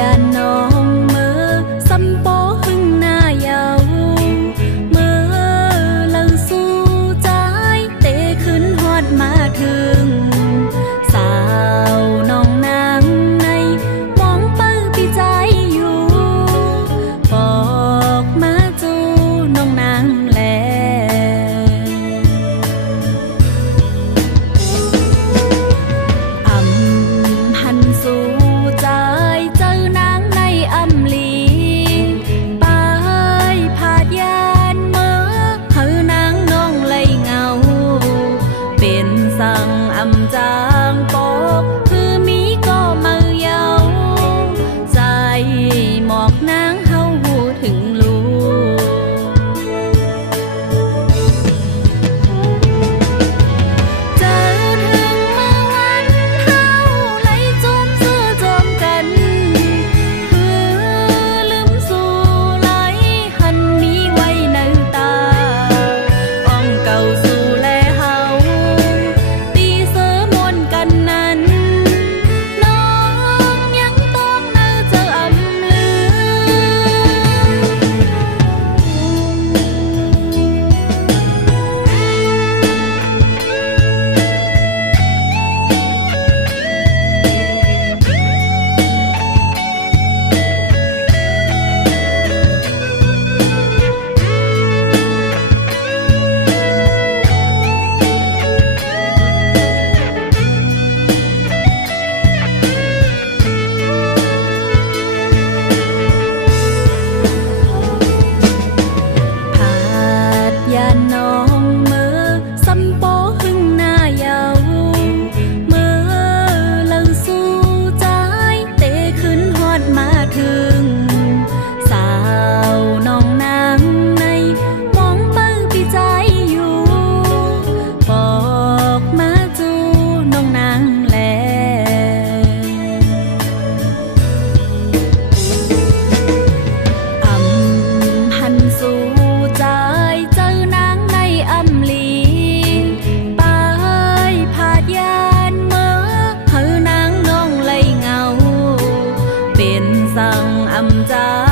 I know. មកណាង 찾아